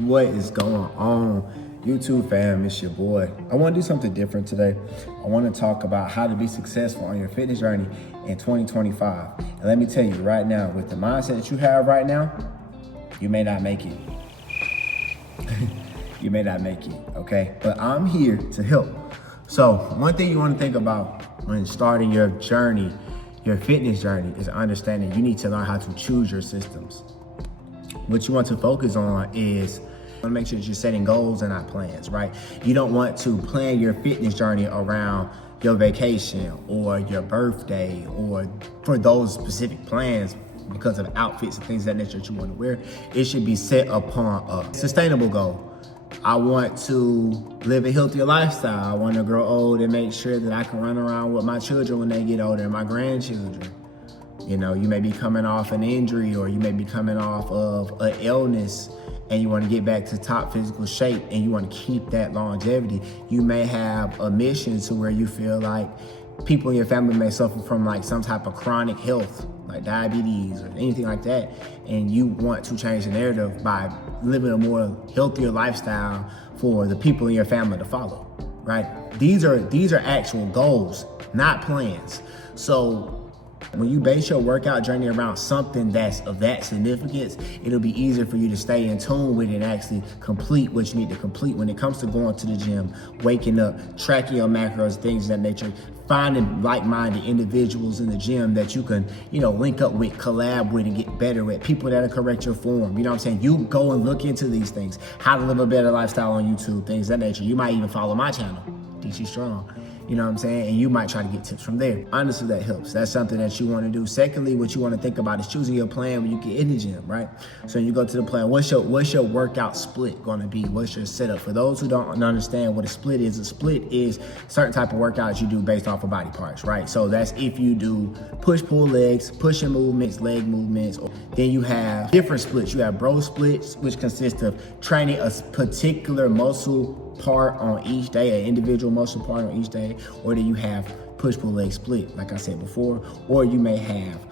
What is going on, YouTube fam? It's your boy. I want to do something different today. I want to talk about how to be successful on your fitness journey in 2025. And let me tell you right now, with the mindset that you have right now, you may not make it. You may not make it, okay? But I'm here to help. So one thing you want to think about when starting your journey, your fitness journey, is understanding you need to learn how to choose your systems. What you want to focus on is you want to make sure that you're setting goals and not plans, right? You don't want to plan your fitness journey around your vacation or your birthday or for those specific plans because of outfits and things of that nature that you want to wear. It should be set upon a sustainable goal. I want to live a healthier lifestyle. I want to grow old and make sure that I can run around with my children when they get older and my grandchildren. You know, you may be coming off an injury or you may be coming off of an illness and you want to get back to top physical shape and you want to keep that longevity. You may have a mission to where you feel like people in your family may suffer from like some type of chronic health, like diabetes or anything like that. And you want to change the narrative by living a more healthier lifestyle for the people in your family to follow, right? These are actual goals, not plans. So when you base your workout journey around something that's of that significance, it'll be easier for you to stay in tune with it and actually complete what you need to complete when it comes to going to the gym, waking up, tracking your macros, things of that nature, finding like-minded individuals in the gym that you can, link up with, collab with, and get better with, people that'll correct your form. You know what I'm saying? You go and look into these things, how to live a better lifestyle on YouTube, things of that nature. You might even follow my channel, DC Strong. You know what I'm saying? And you might try to get tips from there. Honestly, that helps. That's something that you want to do. Secondly, what you want to think about is choosing your plan when you get in the gym, right? So you go to the plan. What's your workout split going to be? What's your setup? For those who don't understand what a split is certain type of workouts you do based off of body parts, right? So that's if you do push-pull legs, pushing movements, leg movements. Then you have different splits. You have bro splits, which consist of training a particular muscle part on each day, an individual muscle part on each day, or then you have push-pull leg split, like I said before, or you may have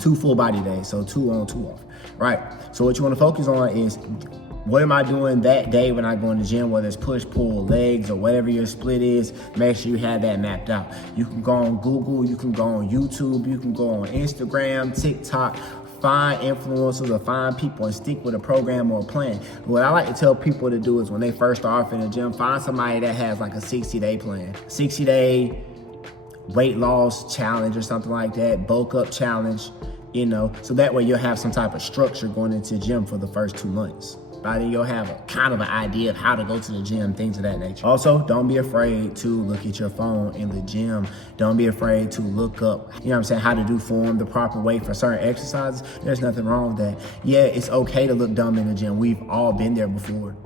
2 full body days, so 2 on, 2 off, right? So what you want to focus on is what am I doing that day when I go in the gym, whether it's push-pull legs or whatever your split is. Make sure you have that mapped out. You can go on Google, you can go on YouTube, you can go on Instagram, TikTok, find influencers or find people and stick with a program or a plan. What I like to tell people to do is when they first start off in the gym, find somebody that has like a 60-day plan, 60-day weight loss challenge or something like that, bulk up challenge, so that way you'll have some type of structure going into the gym for the first 2 months. By then you'll have a kind of an idea of how to go to the gym, things of that nature. Also, don't be afraid to look at your phone in the gym. Don't be afraid to look up, how to do form the proper way for certain exercises. There's nothing wrong with that. Yeah, it's okay to look dumb in the gym. We've all been there before.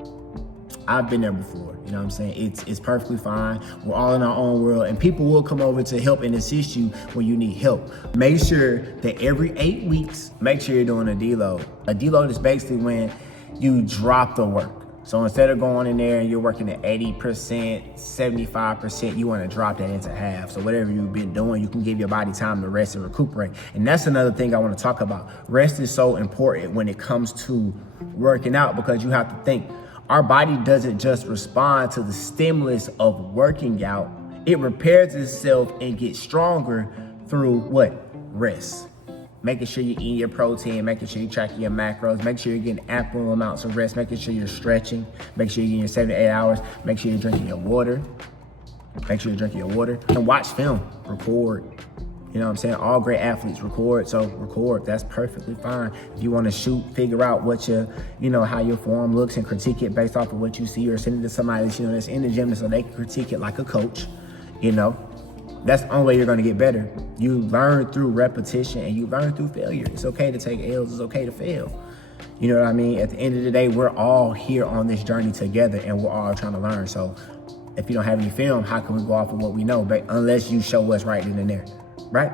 I've been there before, It's perfectly fine. We're all in our own world and people will come over to help and assist you when you need help. Make sure that every 8 weeks, make sure you're doing a deload. A deload is basically when you drop the work. So instead of going in there and you're working at 80%, 75%, you want to drop that into half. So whatever you've been doing, you can give your body time to rest and recuperate. And that's another thing I want to talk about. Rest is so important when it comes to working out because you have to think, our body doesn't just respond to the stimulus of working out. It repairs itself and gets stronger through what? Rest. Making sure you're eating your protein, making sure you're tracking your macros, make sure you're getting ample amounts of rest, making sure you're stretching, make sure you're getting your 7 to 8 hours, make sure you're drinking your water, and watch film, record. All great athletes record, so record, that's perfectly fine. If you want to shoot, figure out what how your form looks and critique it based off of what you see, or send it to somebody that's in the gym so they can critique it like a coach, That's the only way you're going to get better. You learn through repetition and you learn through failure. It's okay to take L's. It's okay to fail. You know what I mean? At the end of the day, we're all here on this journey together and we're all trying to learn. So if you don't have any film, how can we go off of what we know? But unless you show us right then and there, right?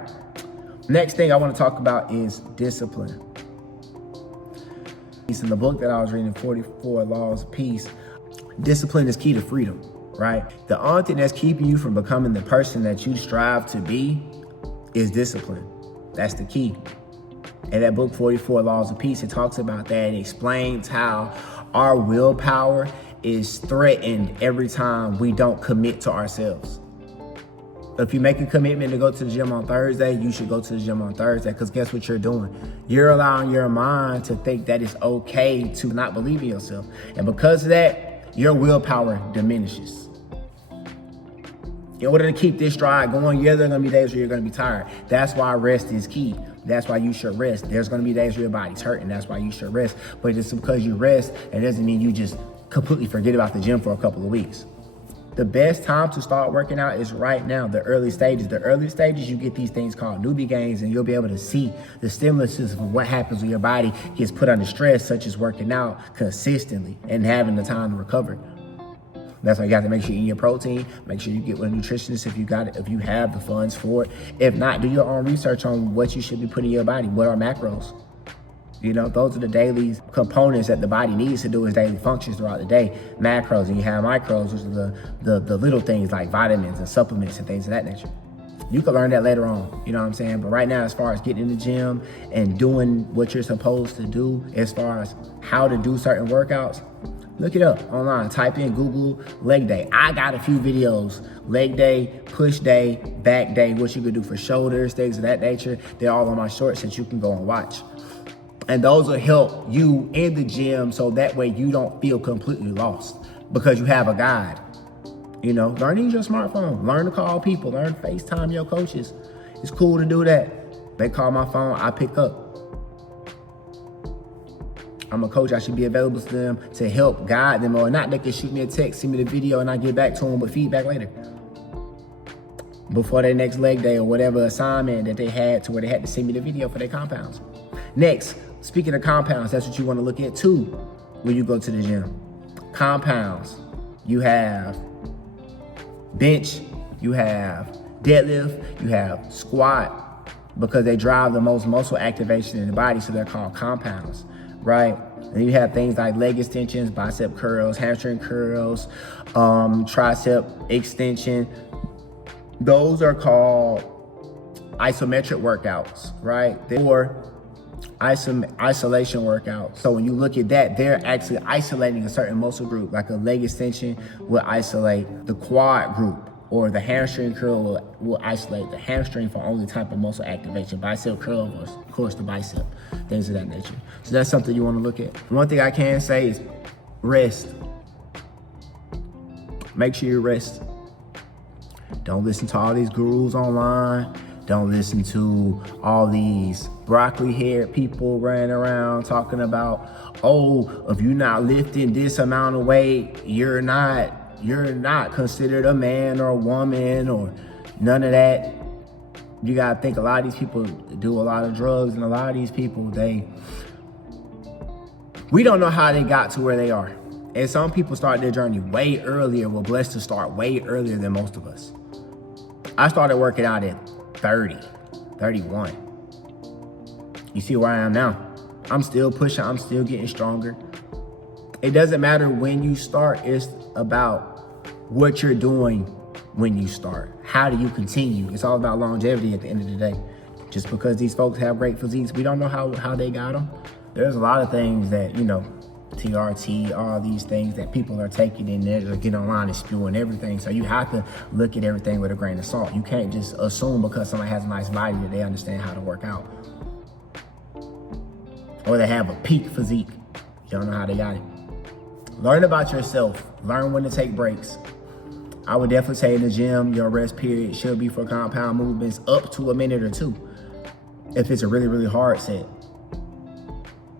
Next thing I want to talk about is discipline. In the book that I was reading, 44 Laws of Peace, discipline is key to freedom. Right? The only thing that's keeping you from becoming the person that you strive to be is discipline. That's the key. In that book, 44 Laws of Peace, it talks about that and explains how our willpower is threatened every time we don't commit to ourselves. If you make a commitment to go to the gym on Thursday, you should go to the gym on Thursday, because guess what you're doing? You're allowing your mind to think that it's okay to not believe in yourself. And because of that, your willpower diminishes. In order to keep this stride going, yeah, there are going to be days where you're going to be tired. That's why rest is key. That's why you should rest. There's going to be days where your body's hurting. That's why you should rest. But just because you rest, it doesn't mean you just completely forget about the gym for a couple of weeks. The best time to start working out is right now, the early stages. The early stages, you get these things called newbie gains, and you'll be able to see the stimuluses of what happens when your body gets put under stress, such as working out consistently and having the time to recover. That's why you got to make sure you eat your protein. Make sure you get with a nutritionist if you got it, if you have the funds for it. If not, do your own research on what you should be putting in your body. What are macros? You know, those are the daily components that the body needs to do its daily functions throughout the day. Macros, and you have micros, which are the little things like vitamins and supplements and things of that nature. You can learn that later on, you know what I'm saying? But right now, as far as getting in the gym and doing what you're supposed to do, as far as how to do certain workouts, look it up online. Type in Google leg day. I got a few videos, leg day, push day, back day, what you could do for shoulders, things of that nature. They're all on my shorts that you can go and watch. And those will help you in the gym, so that way you don't feel completely lost, because you have a guide. You know, learn to use your smartphone, learn to call people, learn to FaceTime your coaches. It's cool to do that. They call my phone, I pick up. I'm a coach, I should be available to them to help guide them, or not, they can shoot me a text, send me the video, and I get back to them with feedback later. Before their next leg day or whatever assignment that they had, to where they had to send me the video for their compounds. Next, speaking of compounds, that's what you want to look at too when you go to the gym. Compounds, you have bench, you have deadlift, you have squat, because they drive the most muscle activation in the body, so they're called compounds, right? And you have things like leg extensions, bicep curls, hamstring curls, tricep extension. Those are called isometric workouts, right? Or isolation workouts. So when you look at that, they're actually isolating a certain muscle group. Like a leg extension will isolate the quad group, or the hamstring curl will isolate the hamstring for only type of muscle activation. Bicep curl, of course, the bicep, things of that nature. So that's something you want to look at. One thing I can say is rest. Make sure you rest. Don't listen to all these gurus online. Don't listen to all these broccoli-haired people running around talking about, oh, if you're not lifting this amount of weight, you're not considered a man or a woman, or none of that. You gotta think, a lot of these people do a lot of drugs, and a lot of these people, we don't know how they got to where they are. And some people start their journey way earlier. We're blessed to start way earlier than most of us. I started working out at 30, 31. You see where I am now. I'm still pushing, I'm still getting stronger. It doesn't matter when you start, it's about what you're doing when you start. How do you continue? It's all about longevity at the end of the day. Just because these folks have great physiques, we don't know how they got them. There's a lot of things that, you know, TRT, all these things that people are taking in there to get online and spewing everything. So you have to look at everything with a grain of salt. You can't just assume because somebody has a nice body that they understand how to work out, or they have a peak physique. You don't know how they got it. Learn about yourself. Learn when to take breaks. I would definitely say in the gym, your rest period should be for compound movements up to a minute or two, if it's a really, really hard set.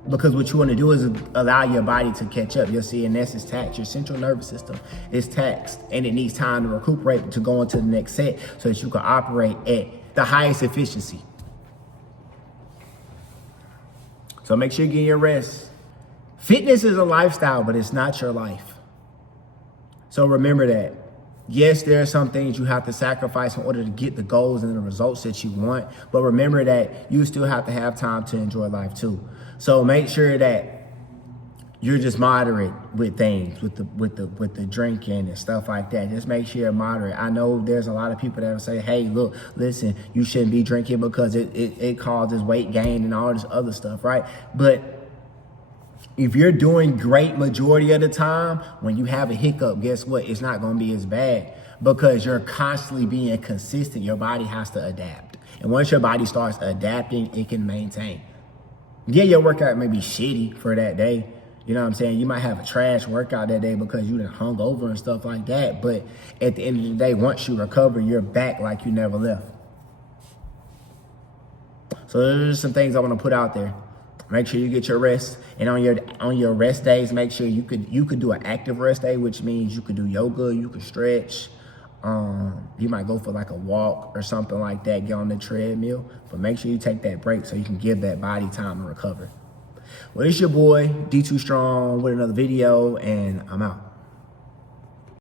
Because what you want to do is allow your body to catch up. Your CNS is taxed. Your central nervous system is taxed, and it needs time to recuperate to go into the next set, so that you can operate at the highest efficiency. So make sure you get your rest. Fitness is a lifestyle, but it's not your life. So remember that. Yes, there are some things you have to sacrifice in order to get the goals and the results that you want, but remember that you still have to have time to enjoy life too. So make sure that you're just moderate with things, with the drinking and stuff like that. Just make sure you're moderate. I know there's a lot of people that will say, hey, look, listen, you shouldn't be drinking because it causes weight gain and all this other stuff, right? But if you're doing great majority of the time, when you have a hiccup, guess what? It's not gonna be as bad because you're constantly being consistent. Your body has to adapt. And once your body starts adapting, it can maintain. Yeah, your workout may be shitty for that day. You know what I'm saying? You might have a trash workout that day because you done hung over and stuff like that. But at the end of the day, once you recover, you're back like you never left. So there's some things I want to put out there. Make sure you get your rest. And on your rest days, make sure you could do an active rest day, which means you could do yoga, you could stretch. You might go for like a walk or something like that, get on the treadmill. But make sure you take that break so you can give that body time to recover. Well, it's your boy, D2 Strong, with another video, and I'm out.